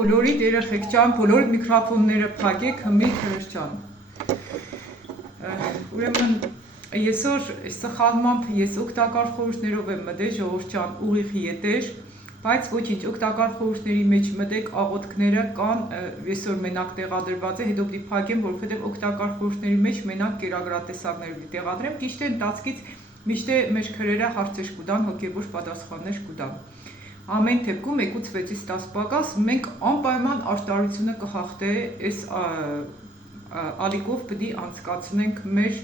բոլորիդ երեխեք ջան, բոլորիդ միկրոֆոնները փակեք, հմիկ հրաշան։ Ուրեմն այսօր սխալմամբ ես օգտակար խորհուրդներով եմ մտել ժողովուրդ ջան ուղիղ ետեր, բայց ոչինչ օգտակար խորհուրդների մեջ մտեք աղոթքները կան, այսօր մենակ տեղադրված է, հետո պիտի փակեմ, որովհետև օգտակար խորհուրդների մեջ մենակ կերակրատեսակներ պիտի տեղադրեմ, ճիշտ է ընթացքից միշտ է մեր քրերը հարցեր կուտան, հոգևոր պատասխաններ կուտան։ Ամեն դեպքում 2-ից 6-ից 10 պակաս մենք անպայման աշտարությունը կհաղթե այս ալիքով պիտի անցկացնենք մեր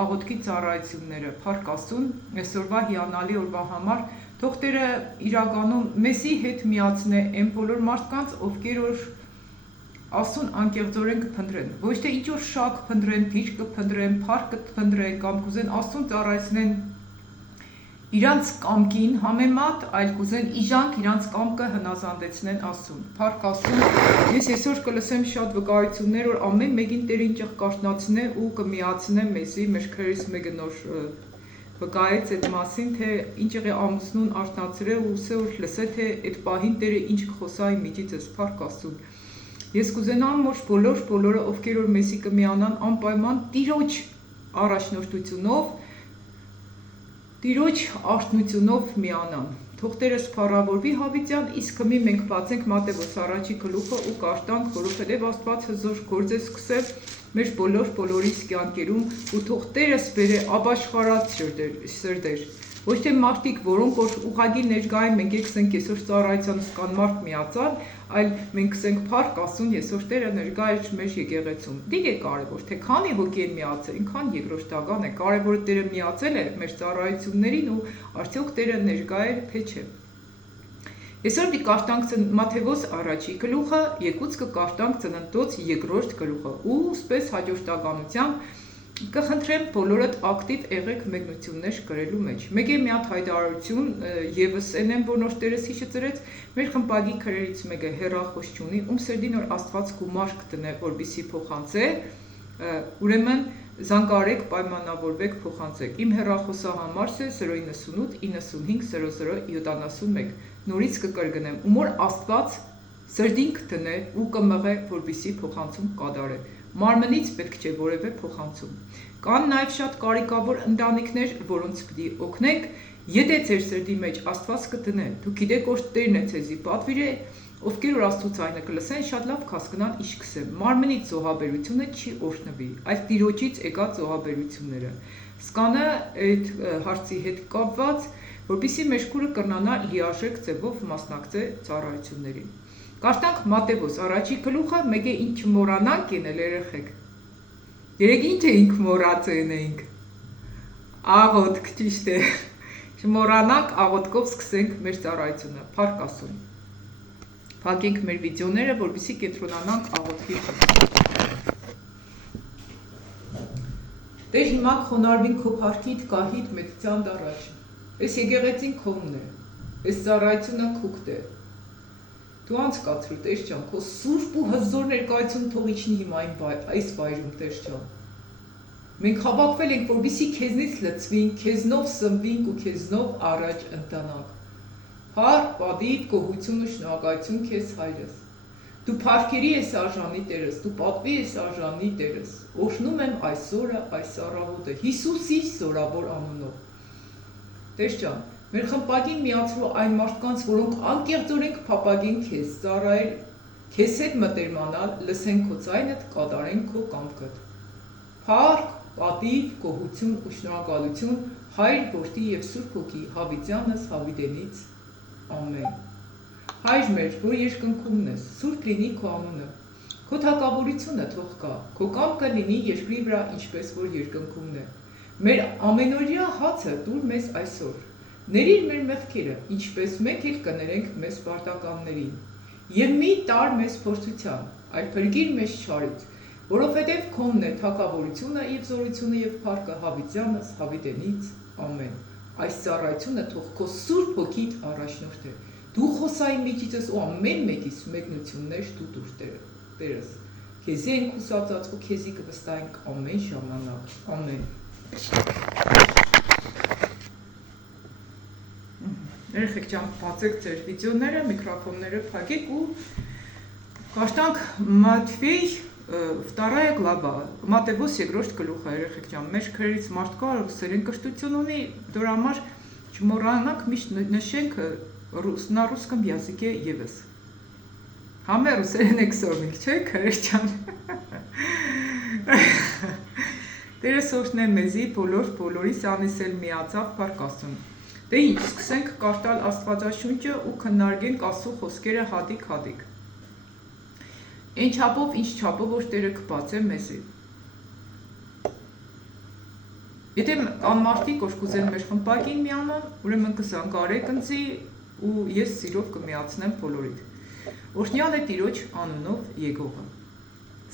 աղոթքի ծառայությունները, փառք Աստծուն, այսօրվա հիանալի օրվա համար, թող Տերը իրականում մեզի հետ միացնե այն բոլոր մարդկանց, ովքեր որ Աստծուն անկեղծորեն կփնտրեն, ոչ թե ինչ որ շակ կփնտրեն, դիր կփնտրեն, փառք կփնտրեն կամ կուզեն Աստծուն ծառայեցնեն իրանց կամքին համեմատ, այլ կուզեն իժանք իրանց կամքը հնազանդեցնեն Աստծուն։ Փառք Աստծուն, ես այսօր կլսեմ շատ վկայություններ, որ ամեն մեկին Տերը ինչ կկարտնացնե ու կմիացնե մեզի, մեր քրերից մեկը նոր վկայեց այդ մասին, թե ինչ եղե ամուսնուն արթնացրել ու ուսե որ լսե, թե այդ պահին Տերը ինչ կխոսա իմ միջիցս, փառք Աստծուն։ Ես կուզենամ, որ բոլորը, ովքեր որ մեզի կմիանան անպայման Տիրոջ առաջնորդությունով Տիրոջ արթնությունով միանան, թող Տերը սփառավորվի հավիտյան, իսկ հիմի մենք բացենք Մատթեոս առաջի գլուխը ու կարդանք, որովհետև Աստված հզոր գործ է սկսել մեր բոլորիս կյանքերում ու թող Տերը սպերը ապաշխարած սրտեր, ոչ թե մարդիկ, որոնք որ ուղղակի ներկայ մենք եկսենք այսօր ծառայության կան մարդ միացան, այլ մենք ասենք փառք Աստծուն, այսօր Տերը ներկա է մեր եկեղեցում։ Դիգ է կարևոր, թե քանի հոգի են միացել, ինքան երկրորդական է, կարևորը Տերը միացել է մեր ծառայություններին ու արդյոք Տերը ներկա է, թե չէ։ Այսօր դի կարդանք Մատթեոս առաջի գլուխը, եկուց կկարդանք Ծննդոց երկրորդ գլուխը ու սպես հաջորդականությամբ կխնդրեմ բոլորդ ակտիվ եղեք մեկնություններ կրելու մեջ։ Մեկ է մի հատ հայտարարություն եւս են որ Տերես հիշը ծրեց, մեր խմբագի քրերից մեկը հերախոս չունի, ում սրդին որ Աստված գումար կտնե, որպեսի փոխանցե, ուրեմն զանգարեք, պայմանավորվեք, փոխանցեք։ Իմ հերախոսա համարս է 098 95 00 71։ Նորից կկրկնեմ, ում որ Աստված սրդին կտնե ու կմղե, որպեսի փոխանցում կատարե։ Մարմնից պետք չէ որևէ փոխանցում։ Կան նաև շատ կարիքավոր ընտանիքներ, որոնց պիտի օգնենք, եթե ձեր սրդի մեջ Աստված կտնե, դուք գիտեք որ Տերն է ցեզի պատվիրել, ովքեր որ Աստծո ցայնը կլսեն, շատ լավ կհասկանան ինչ կսեմ։ Մարմնից զոհաբերությունը չի օրհնվի, այլ Տիրոջից եկած զոհաբերությունները։ Սկանը այդ հարցի հետ կապված, որպեսզի մեր քուրը կրնանա լիարժեք ձևով մասնակցել ծառայություններին։ Կարդանք Մատթեոս առաջի գլուխը, մեկ է ինչ մոռանանք ենել երեխեք։ Երեք ինչ էինք մոռացել էինք։ Աղոթք ճիշտ է։ Չմոռանանք, աղոթքով սկսենք մեր ծառայությունը։ Փառք Աստծուն։ Փակենք մեր վիդեոները, որպեսզի կենտրոնանանք աղոթքի վրա։ Տեր հիմա խոնարհվին քո փառքիդ, կահիդ մեծության առաջ։ Այս եկեղեցին քոնն է։ Այս ծառայությունը քուքտ է։ Դու անցկացրու Տեր ջան, քո սուրբ ու հզոր ներկայություն թող իջնի հիմա այս վայրում Տեր ջան։ Մենք հավաքվել ենք, որպեսզի քեզնից լցվենք, քեզնով սնվենք ու քեզնով առաջ ընտանանք։ Փառք, պատիվ, գոհություն ու շնորհակալություն քեզ Հայրս։ Դու փառքերի ես արժանի Տերս, դու պատվի ես արժանի Տերս։ Օրհնում եմ այս օրը, այս առավոտը Հիսուսի զորավոր անունով։ Տեր ջան, մեր խմբագին միացրու այն մարդկանց, որոնք անկեղծորեն կփապագեն քեզ ծառայել, քեզ հետ մտերմանալ, լսեն քո ձայնդ, կատարեն քո կամքդ։ Փառք, պատիվ, գոհություն ու շնորհակալություն Հայր, Որդի եւ Սուրբ Հոգի հավիտյանս հավիտենից։ Ամեն։ Հայր մեր, որ երկնքումն ես, սուրբ լինի քո անունը։ Քո թագավորությունը թող գա, քո կամքը լինի երկրի վրա, ինչպես որ երկնքումն է։ Մեր ամենօրյա հացը տուր մեզ այսօր։ Ներիր մեր մեղքերը, ինչպես մենք էլ կներենք մեզ պարտականներին։ Եվ մի տար մեզ փորձության, այլ փրկիր մեզ չարից, որովհետև քոնն է թագավորությունը եւ զորությունը եւ փառքը հավիտյանս հավիտենից։ Ամեն։ Այս ծառայությունը թող քո Սուրբ Հոգիդ առաջնորդի։ Դու խոսայի միջիցս ու ամեն մեկից մեկնություններ դու դուր Տերս։ Քեզի ենք ուսացած ու քեզի կվստահենք ամեն ժամանակ։ Ամեն։ Երեխեք ջան, բացեք ձեր վիդեոները, միկրոֆոնները փակեք ու Կաշտանք Մատվեյ 2 глава, Մատեոս 2-րդ գլուխը, երեխեք ջան, մեր քրերից մարդ կա, սերեն կրթություն ունի, դրա համար չմոռանանք միշտ նշենք на русском языке եւս։ Համեր ուսերեն եք սովնիկ, չէ՞, քրեր ջան։ Տերը սորտներ մեզի բոլորիս անեսել միացավ Փարքաստուն։ Դե ինչ, սկսենք կարդալ Աստվածաշունչը ու քննարկենք Աստծո խոսքերը հատիկ-հատիկ։ Ինչ չափով, որ Տերը կբացե մեզի։ Եթե կան մարդիկ, որ կուզեն մեր խմբակին միանան, ուրեմն կզանգարեք ընձի ու ես սիրով կմիացնեմ բոլորիդ։ Օրհնյալ է Տիրոջ անունով եկողը։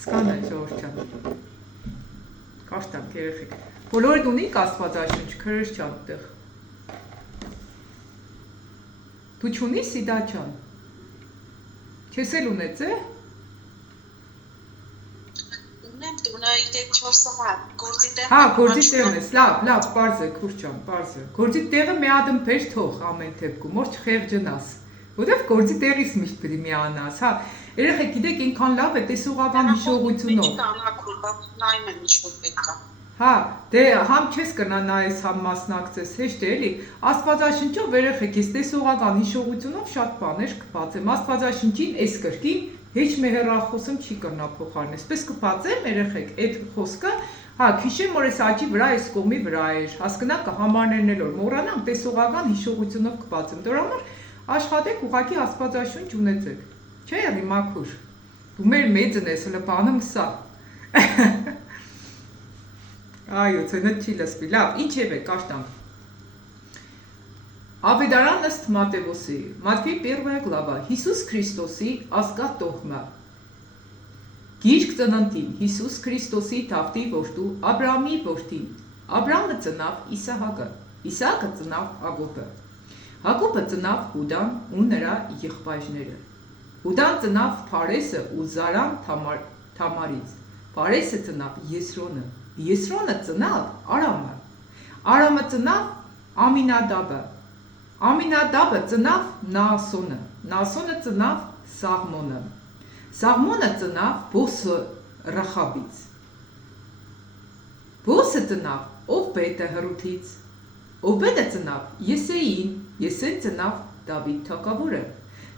Սկանդալ ժողովուրդ ջան։ Կարդանք երեխեք։ Բոլորիդ ունիք Աստվածաշունչ, քրեր ջան տեղ։ Դու չունիս Սիդա ջան։ Չես էլ ունեցե։ Հա, գործի տեղն ես, լավ, պարզ է, քուր ջան, պարզ է։ Գործի տեղը մի ադմ բեր թող ամեն դեպքում, որ չխեղճնաս։ Որտեվ գործի տեղից միշտ պետք է միանաս, հա։ Երեխեք գիտեք, ինքան լավ է տեսողական հիշողությունով։ Նայում եմ ինչ-որ պետք է։ Հա, դե համ չես կնա նայես, համ մասնակցես, հեշտ է էլի։ Աստվածաշնչով երեխեք, ես տեսողական հիշողությունով շատ բաներ կբացեմ։ Աստվածաշնչին այս կրկին Heç մի հեռախոսում չի կրնա փոխարինել։ Այսպես կբացեմ երեխեք, այդ խոսքը, հա, քիշեմ որ այս աճի վրա, այս կողմի վրա էր, հասկանաք համարներն էլ որ մոռանամ, տեսողական հիշողությունով կբացեմ։ Դրա համար աշխատեք ուղղակի Աստվածաշունչ ունեցեք։ Չէ՞ եղի մաքուր։ Դու մեր մեծն ես, հələ բանում սա։ Այո, ցենը չի լսվի։ Լավ, ինչևէ, կաշտանք։ Ավետարան ըստ Մատեոսի, Մատվեյ 1 глава, Հիսուս Քրիստոսի ազգատ տոհմը։ Գիրք ծննդին, Հիսուս Քրիստոսի թավտի որդու, Աբրահամի որդին, Աբրահամը ծնավ Իսահակը, Իսահակը ծնավ Հակոբը, Հակոբը ծնավ Հուդան ու նրա եղբայրները, Հուդան ծնավ Փարեսը ու Զարան Թամարից, Փարեսը ծնավ Եսրոնը, Եսրոնը ծնավ Արամը, Արամը ծնավ Ամինադաբը, Ամինադաբը ծնավ Նասոնը, Նասոնը ծնավ Սաղմոնը, Սաղմոնը ծնավ Բոսը Ռախաբից, Բոսը ծնավ Օվբեդը Հրութից, Օվբեդը ծնավ Եսեին, Եսեն ծնավ Դավիթ թագավորը,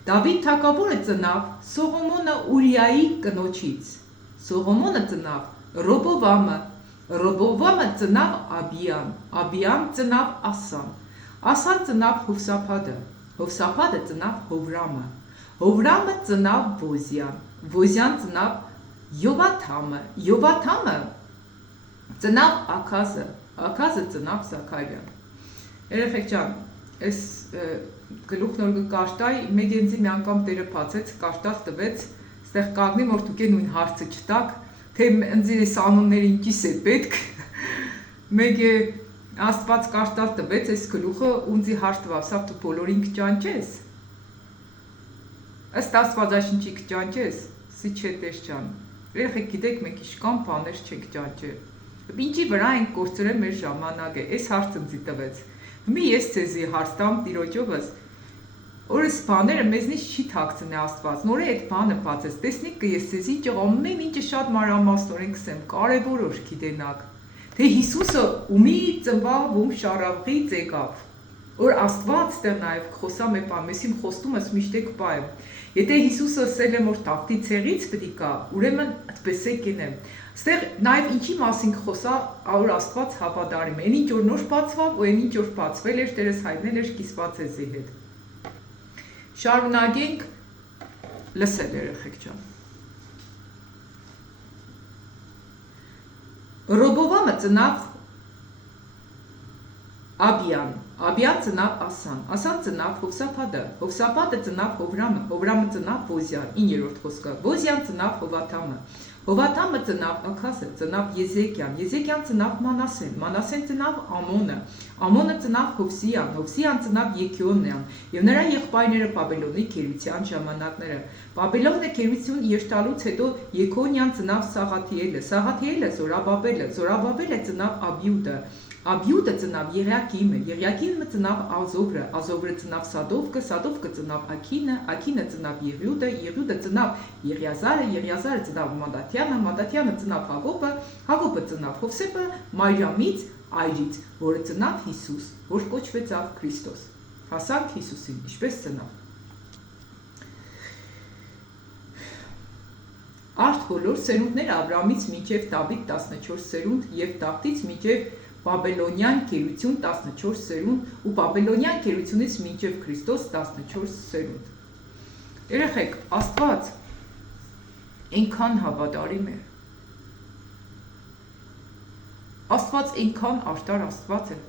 Դավիթ թագավորը ծնավ Սողոմոնը Ուրիայի կնոջից, Սողոմոնը ծնավ Ռոբովամը, Ռոբովամը ծնավ Աբիան, Աբիան ծնավ Ասան, Ասան ծնավ Հովսափադը, Հովսափադը ծնավ Հովրամը, Հովրամը ծնավ Բոզյան, Բոզյան ծնավ Յովաթամը, Յովաթամը ծնավ Աքազը, Աքազը ծնավ Զաքարիան։ Երեխեք ջան, այս գլուխն որ կկաշտայի, մեկ ենձի մի անգամ Տերը բացեց, կաշտալ տվեց, ստեղ կանգնի, որ դուք նույն հարցը չտաք, թե ընձի այս անունները ինչիս է պետք, մեկ է Աստված կաշտալ տվեց այս գլուխը ունձի հարց տվավ, սա դու բոլորին կճանչես։ Ըստ Աստվածաշնչի կճանչես, սի չէ տեր ջան։ Երեխեք գիտեք մենք իշքան բաներ չենք ճանչել։ Ինչի վրա ենք կորցրել մեր ժամանակը, այս հարցը ինձ տվեց։ Մի ես ցեզի հարց տամ Տիրոջովս, օրս բաները մեզնից չի թաքցնի Աստված։ Նորե այդ բանը բացես, տեսնիք ես ցեզի ամեն ինչը շատ մանրամասնորեն կսեմ, կարևոր որ գիտենաք։ Թե Հիսուսը ումի ծնվավ, ում շարավղից եկավ, որ Աստված դեռ նաև խոսամ է բան, մեսիմ խոստումս միշտ եք պայեմ։ Եթե Հիսուսը ասել եմ, որ տավտի ցեղից պետք է կա, ուրեմն այդպես է կինեմ։ Ստեղ նաև ինչի մասին խոսա, որ Աստված հավատարիմ է։ Այն ինչ որ նոր բացվավ, ու այն ինչ որ բացվել էր, Տերես հայտնել էր կիսված էզի հետ։ Շարունակենք լսել երեխեք ջան։ Ռոբովամը ծնավ Աբիան, Աբիան ծնավ Ասան, Ասան ծնավ Հովսափադը, Հովսափադը ծնավ Հովրամը, Հովրամը ծնավ Բոզյան, 9-րդ խոսքը, Բոզյան ծնավ Հովաթամը, Հովաթամը ծնավ Աքազը, ծնավ Եզեկյան, Եզեկյան ծնավ Մանասեն, Մանասեն ծնավ Ամոնը, Ամոնը ծնավ Հովսիան, Հովսիան ծնավ Եկիոնյան, եւ նրա եղբայրները Բաբելոնի քերության ժամանակները։ Բաբելոնը քերություն երթալուց հետո Եկոնյան ծնավ Սաղաթիելը, Սաղաթիելը Զորաբաբելը, Զորաբաբելը ծնավ Աբիուդը, Աբյուդը ծնավ Եղիակիմը, Եղիակիմը ծնավ Ազովրը, Ազովրը ծնավ Սադովկը, Սադովկը ծնավ Աքինը, Աքինը ծնավ Եղիուդը, Եղիուդը ծնավ Եղիազարը, Եղիազարը ծնավ Մադաթյանը, Մադաթյանը ծնավ Հակոբը, Հակոբը ծնավ Հովսեփը, Մարիամից, այրից, որը ծնավ Հիսուս, որ կոչվեցավ Քրիստոս։ Հասանք Հիսուսին, ինչպես ծնավ։ Արդ բոլոր սերունդները Աբրամից մինչև Դավիթ 14 սերունդ եւ Դավթից մինչև Բաբելոնյան գերություն 14 սերունդ ու Բաբելոնյան գերությունից մինչև Քրիստոս 14 սերունդ։ Երեխեք, Աստված այնքան հավատարիմ է։ Աստված այնքան աշտար Աստված է։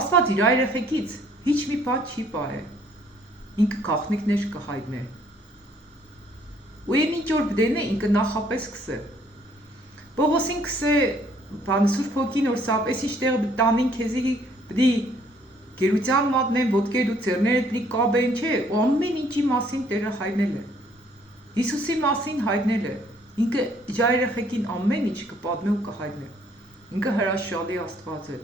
Աստված իր երեխեքից Ինչ մի բան չի պահել, ինքը գաղտնիքներ կհայտնե, ու այն ինչ որ բդենե ինքը նախապես կսե, Պողոսին կսե, բան Սուրբ Հոգին որ սապ, ես ինչ տեղը տանին քեզի բդի գերության մատնեն, ոտքեր ու ծերները բդի կաբեն չէ, ու ամեն ինչի մասին Տերը հայտնել է, Հիսուսի մասին հայտնել է, ինքը իր երեխեքին ամեն ինչ կպատմի ու կհայտնե, ինքը հրաշալի Աստված է,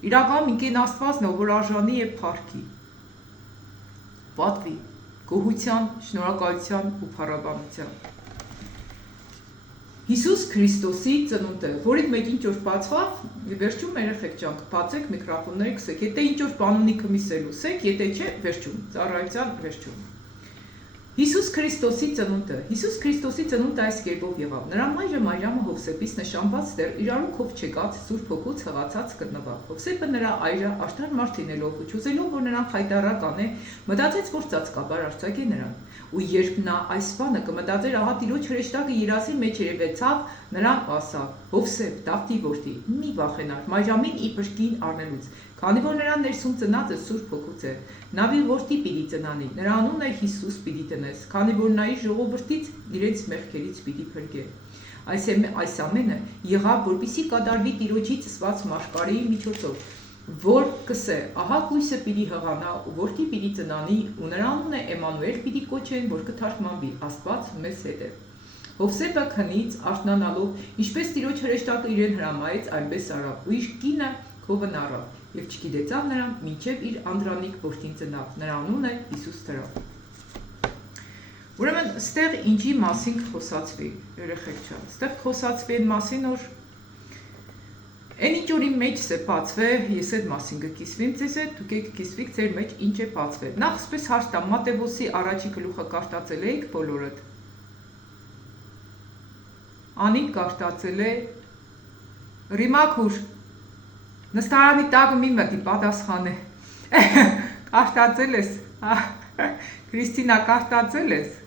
Իրական ինքն Աստվածն է, որ արժանի է փառքի, պատվի, գոհության, շնորհակալության ու փառաբանության։ Հիսուս Քրիստոսի ծնունդը, որից մեկ ինչ որ բացվավ, վերջում երեխեք ջան, բացեք միկրոֆոնները կսեք, եթե ինչ որ բան ունի կմիսելու, սեք, եթե չէ, վերջում, ծառայության վերջում։ Հիսուս Քրիստոսի ծնունդը, Հիսուս Քրիստոսի ծնունդը այս կերպով եղավ, նրա մայրը Մարիամը Հովսեփից նշանված դեռ իրարունքով չեկած Սուրբ Հոգուց հղացած գտնվավ։ Հովսեփը նրա այրը աշտար մարդ լինելով ու չուզելով որ նրան խայտառական է, մտածեց որ ծածկաբար արձակի նրան։ Ու երբ նա այս բանը կմտածեր, ահա Տիրոջ հրեշտակը երազի մեջ երևեցավ, նրան ասավ. Հովսեփ, Դավթի որդի, մի վախենար, Մարիամին իբր կին առնելուց, քանի որ նրան ներսում ծնածը Սուրբ Հոգուց է։ Նավի որդի պիտի ծնանի, նրա անունը Հիսուս պիտի տնես, քանի որ նա իր ժողովրդից իրենց մեղքերից պիտի փրկե։ Այս ամենը եղավ, որպեսզի կատարվի Տիրոջից ասված մաշկարիի միջոցով, որ կսե, ահա կույսը պիտի հղանա ու որդի պիտի ծնանի ու նրա անունը Էմանուել պիտի կոչեն, որ կթարգմանվի Աստված մեզ հետ է։ Հովսեփը քնից արթնանալով, ինչպես Տիրոջ հրեշտակը իրեն հրամայեց, այնպես արավ, ու իր կինը քովն առավ, եւ չգիտեցավ նրան, մինչև իր անդրանիկ որդին ծնավ, նրա անունը Հիսուս դրավ։ Ուրեմն, ստեղ ինչի մասին խոսացվի, երեխեք ջան, ստեղ խոսացվի այն մասին, որ Այն ինչ որ իմ մեջ է բացվե, ես այդ մասին կկիսվեմ ձեզ հետ, դուք եք կիսվիք ձեր մեջ ինչ է բացվել։ Նախ սպես հարցտա Մատթեոսի առաջի գլուխը կարդացել եք բոլորդ։ Անին կարդացել է Ռիմակուր նստարանի տակը մի մտի պատասխան է։ Կարդացել ես։ Քրիստինա կարդացել ես։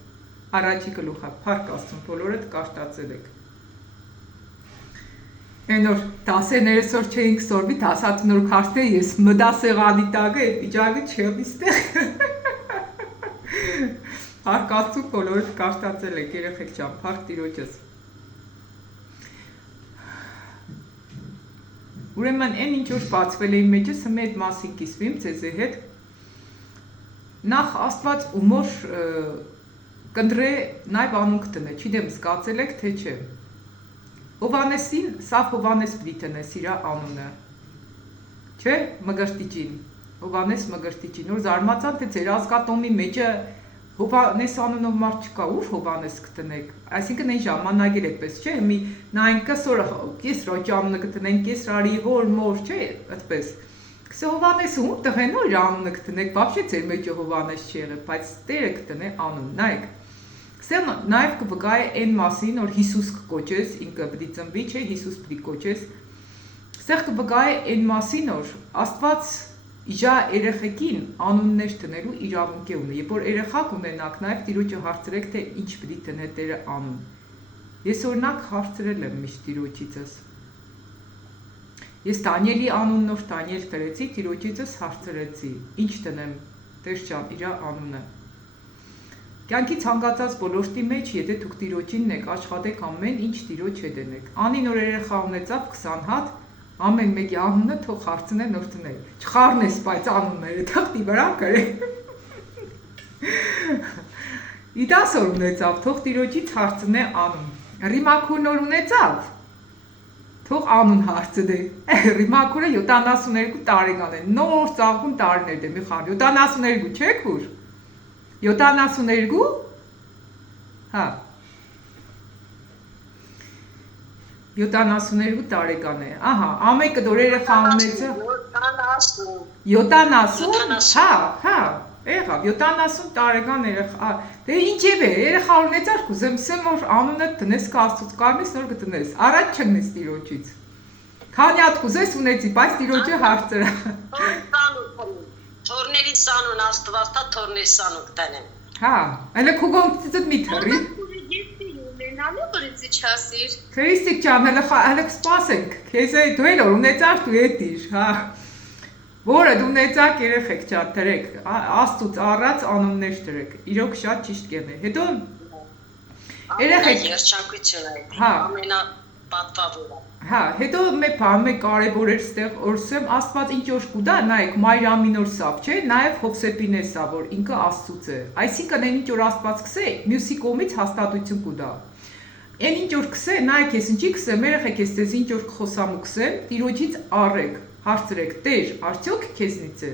Առաջի գլուխը, փառք Աստծուն, բոլորդ կարդացել եք։ Այնոր դասերներս որ չէինք սորվի, դասած նոր քարտե ես մդասեղանի տակը այդ վիճակը չեմ իստեղ։ Փառք Աստծուն բոլորդ կարդացել եք, երեխեք ջան, փառք Տիրոջս։ Ուրեմն այն ինչ որ բացվել է իմ մեջս, հմե այդ մասին կիսվեմ ձեզ հետ։ Նախ Աստված ումոր կնդրե նայ բանունք տնե, չգիտեմ զգացել եք թե չէ։ Հովանեսին, սավ Հովանես պիտի տնես իր անունը, չէ, Մգրտիչին, Հովանես Մգրտիչին, որ զարմացան, թե ձեր ազգատոմի մեջը Հովանես անունով մարդ չկա, ուր Հովանես կտնեք, այսինքն այն ժամանագիր այդպես, չէ, նա այն կսոր կեսրոճ անունը կտնեն, կեսրարի հոր մոր, չէ, այդպես, կսե Հովանես ում տղեն որ իր անունը կտնեք, բաբշե ձեր մեջը Հովանես չի եղել, բայց Տերը կտնե անուն, նայեք, Սեմ նաև կվկա է այն մասին, որ Հիսուս կկոչես, ինքը պիտի ծնվի, չէ, Հիսուս պիտի կոչես։ Սեղ կվկա է այն մասին, որ Աստված իջա երեխեքին անուններ տնելու իրավունք ունի, երբ որ երեխա կունենաք, նաև Տիրոջը հարցրեք, թե ինչ պիտի տնե Տերը անուն։ Ես օրինակ հարցրել եմ միշտ Տիրոջիցս։ Ես Դանիելի անունն որ Դանիել կրեցի, Տիրոջիցս հարցրեցի, ինչ տնեմ, Տեր ջան, իր անունը։ Կյանքի ցանկացած ոլորտի մեջ, եթե դուք Տիրոջինն եք, աշխատեք ամեն ինչ Տիրոջ հետ եք։ Անին որ երեխա ունեցավ 20 հատ, ամեն մեկի անունը թող հարցնե նոր տնե։ Չխառնես, բայց անունները թղթի վրա գրե։ Իդասոր ունեցավ, թող Տիրոջից հարցնե անուն։ Ռիմակուր նոր ունեցավ։ Թող անուն հարցը դե։ Ռիմակուրը 72 տարեկան է, նոր ծաղկուն տարիներ դե Միխան, 72 չեք ուր։ 72? Հա։ 72 տարեկան է։ Ահա, ամեկը դոր երեխա ունեցա։ 70? Հա, եղավ 70 տարեկան երեխա։ Դե ինչև է, երեխա ունեցար կուզեմ սեմ որ անունը տնես կաստուց կարնես նոր կտնես։ Առաջ չգնես տիրոջից։ Քանի հատ կուզես ունեցի, բայց տիրոջը հարցրա։ Թորների սանուն աստվածտա թորների սանուն կտանեմ։ Հա, այլը քուգոնցիցդ մի թռի։ Քրիստիկ ջան, հələ կսպասենք։ Քեզ է դու էլ ունեցար դու եդիր, հա։ Որը դու ունեցակ երեխեք չա դրեք, աստուց առած անուններ դրեք։ Իրոք շատ ճիշտ կերներ։ Հետո երեխեք երջանկություն է։ Հա։ Ամենապատվավորը։ Հա, հետո մեկ բան մեկ կարևոր էր ստեղ օրսեմ Աստված ինչ որ կուտա, նայեք Մայրամինոր սավ, չէ, նաև Հովսեփին է սա, որ ինքը Աստծուց է։ Այսինքն այն ինչ որ Աստված կսե, մյուսի կողմից հաստատություն կուտա։ Այն ինչ որ կսե, նայեք ես ինչի կսեմ, երեխեք ես դες ինչ որ խոսամ ու կսեմ, տիրոջից առեք, հարցրեք, Տեր, արդյոք քեզնից է։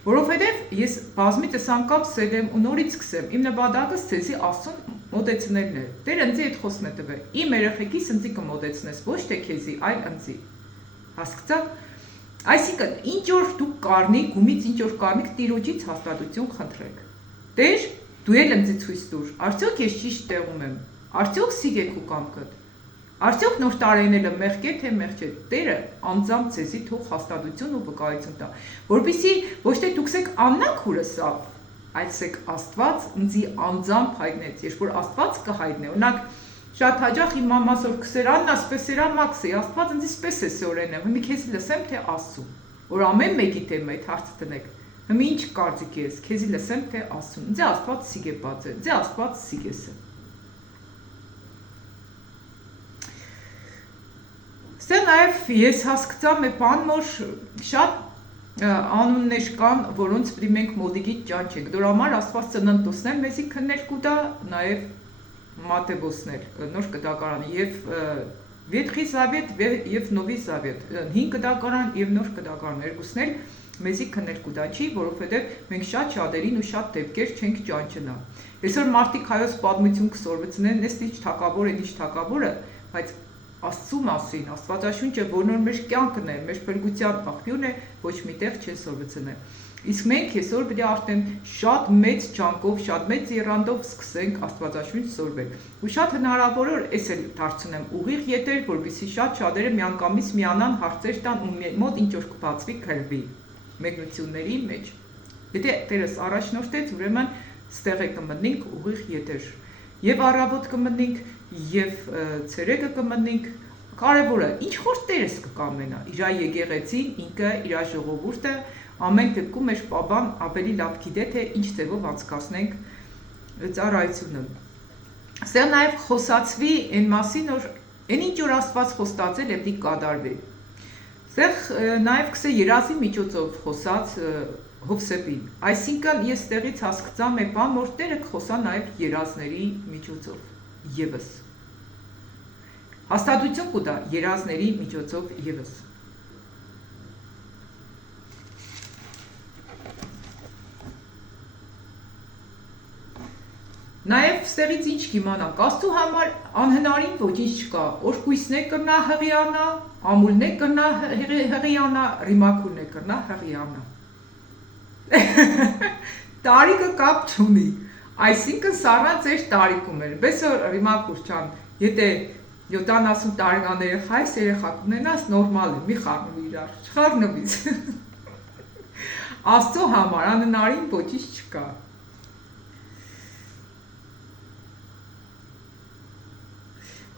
Որովհետև ես բազմիցս անգամ սել եմ ու նորից կսեմ, իմ նպատակը ցեզի Աստծուն մոտեցնելն է։ Տեր ինձ այդ խոսքն է տվել։ Իմ երեխեքիս ինձի կմոտեցնես, ոչ թե քեզի, այլ ինձի։ Հասկացաք։ Այսինքն, ինչ որ դուք կարնիք, ումից ինչ որ կարնիք տիրոջից հաստատություն խնդրեք։ Տեր, դու էլ ինձ ցույց տուր, արդյոք ես ճիշտ տեղում եմ։ Արդյոք սիգեք ու կամքդ։ Արդյոք նոր տարեները մեղք է թե մեղք չէ։ Տերը անձամբ ցեզի թող հաստատություն ու վկայություն տա, որպեսզի ոչ թե դուք եք աննաքուրը սա, այլ ցեք Աստված ինձի անձամբ հայտնեց, երբ որ Աստված կհայտնե։ Օրինակ շատ հաճախ իմ մամասոր քսերանն ասպես էրա մաքսի, Աստված ինձ սպես է սորենը, հիմա քեզ լսեմ թե Աստծո, որ ամեն մեկի թեմ այդ հարցը տնեք։ Հիմա ինչ կարծիք ես, քեզի լսեմ թե Աստծո։ Ինձ Աստված սիգե բացե, ինձ Աստված սիգեսը։ Սա նաև ես հասկացա մի բան, որ շատ անուններ կան, որոնց պիտի մենք մոդիկից ճանչենք։ Դրա համար Աստված ծննդոսներ մեզի քննել կուտա, նաև մատեբոսներ, նոր կտակարան եւ Ветхий Завет եւ Նովի Завет, 5 կտակարան եւ նոր կտակարան երկուսներ մեզի քննել կուտա չի, որովհետեւ մենք շատ շատերին ու շատ դեպքեր չենք ճանչնա։ Այսօր մարդիկ հայոց պատմություն կսորվեցնեն, ես ինչ թակավոր է, ինչ թակավորը, բայց Աստծու մասին, Աստվածաշունչը որ մեր կյանքն է, մեր փրկության աղբյուրն է, ոչ միտեղ չի սորվեցնել։ Իսկ մենք այսօր պետք է արդեն շատ մեծ ջանքով, շատ մեծ երանդով սկսենք Աստվածաշունչ սորվել։ Ու շատ հնարավոր է էս էլ դարձնեմ ուղիղ ետեր, որովհետեւ շատ շատերը միանգամից միանան հարցեր տան ու մոտ ինչ որ կբացվի քրվի մեկնությունների մեջ։ Եթե Տերս առաջնորդեց, ուրեմն ստեղ է կմտնենք ուղիղ ետեր։ Եվ առավոտ կմտնենք, եւ ցերեկը կմտնենք, կարևորը ինչ որ Տերս կկամենա, իր եկեղեցին, ինքը, իր ժողովուրդը, ամեն դեպքում մեր պապան ավելի լավ գիտե թե ինչ ձևով անցկացնենք ծառայությունը։ Սա նաեւ խոսացվի այն մասին, որ այն ինչ որ Աստված խոստացել է պետք կատարվի։ Սա նաեւ կսե երազի միջոցով խոսած Հովսեփին։ Այսինքն ես տեղից հասկացա մի բան, որ Տերը կխոսա նաեւ երազների միջոցով եւս։ Հաստատություն կուտա երազների միջոցով եւս։ Նաև ստեղից ինչ կիմանանք, Աստծու համար անհնարին ոչինչ չկա, օրկույսն է կրնա հղիանա, ամուլն է կրնա հղիանա, ռիմակուրն է կրնա հղիանա։ Տարիքը կապ չունի, այսինքն սառան ձեր տարիքում էր, բես որ ռիմակուր չան, եթե 70 տարեկան երեխա ես երեխա կունենաս նորմալ է, մի խառնվի իրար, չխառնվից։ Աստծու համար անհնարին ոչինչ չկա։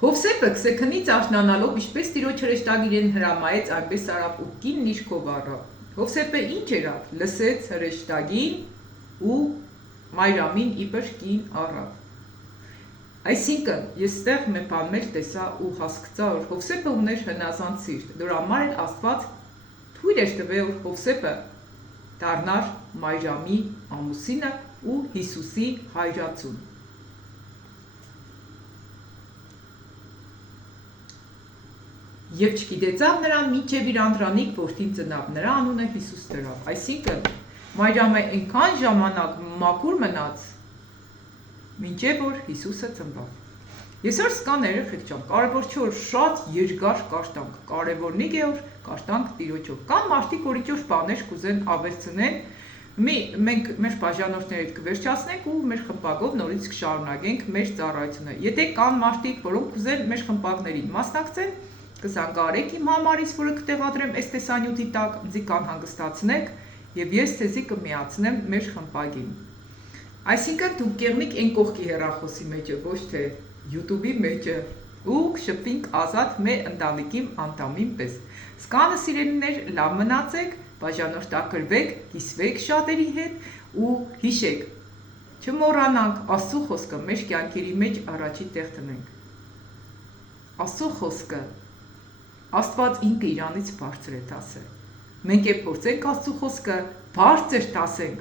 Հովսեփը քսեքնից աշնանալով ինչպես տիրոջ հրեշտակիրեն հրամայեց, այնպես արավ ու կինն իր քով առավ։ Հովսեփը ինչ երավ, լսեց հրեշտակին ու Մայրամին իբր կին առավ։ Այսինքն, ես ստեղ մի բան մեր տեսա ու հասկացա, որ Հովսեփը ուներ հնազանդ սիրտ, դրա համար էլ Աստված թույլ էր տվել, որ Հովսեփը դառնար Մայրամի ամուսինը ու Հիսուսի հայրացուն։ Եվ չգիտեցավ նրան մինչև իր անդրանիկ որդին ծնավ, նրա անունը Հիսուս դրավ։ Այսինքն Մարիամը այնքան ժամանակ մաքուր մնաց, մինչև որ Հիսուսը ծնվավ։ Այսօր սկան երեխեք ջան, կարևոր չէ որ շատ երկար կաշտանք, կարևորն է որ կաշտանք Տիրոջով։ Կան մարդիկ, որ իջոջ բաներ կուզեն ավելցնեն, մենք մեր բաժանորդների հետ կվերջացնենք ու մեր խմբակով նորից կշարունակենք մեր ծառայությունը։ Եթե կան մարդիկ, որոնք կուզեն մեր խմբակներին մասնակցեն, կզանգարեք իմ համարից, որը կտեղադրեմ այս տեսանյութի տակ, ինձ կանհանգստացնեք եւ ես ցեզի կմիացնեմ մեր խմբակին։ Այսինքն դուք կեղնիկ այն կողքի հեռախոսի մեջը, ոչ թե YouTube-ի մեջը, ու կշփվենք ազատ մեր ընտանիքի անդամին պես։ Սկանը սիրելիներ, լավ մնացեք, բաժանորդակրվեք, կիսվեք շատերի հետ ու հիշեք, չմոռանանք Աստծո խոսքը մեր կյանքերի մեջ առաջի տեղ տնենք։ Աստծո խոսքը Աստված ինքը իրանից բարձր է ասել։ Մենք է փորձենք Աստծո խոսքը բարձր տասենք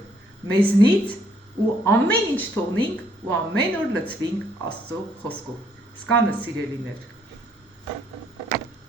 մեզնից ու ամեն ինչ թողնենք ու ամեն օր լցվենք Աստծո խոսքով։ Սկանը սիրելիներ։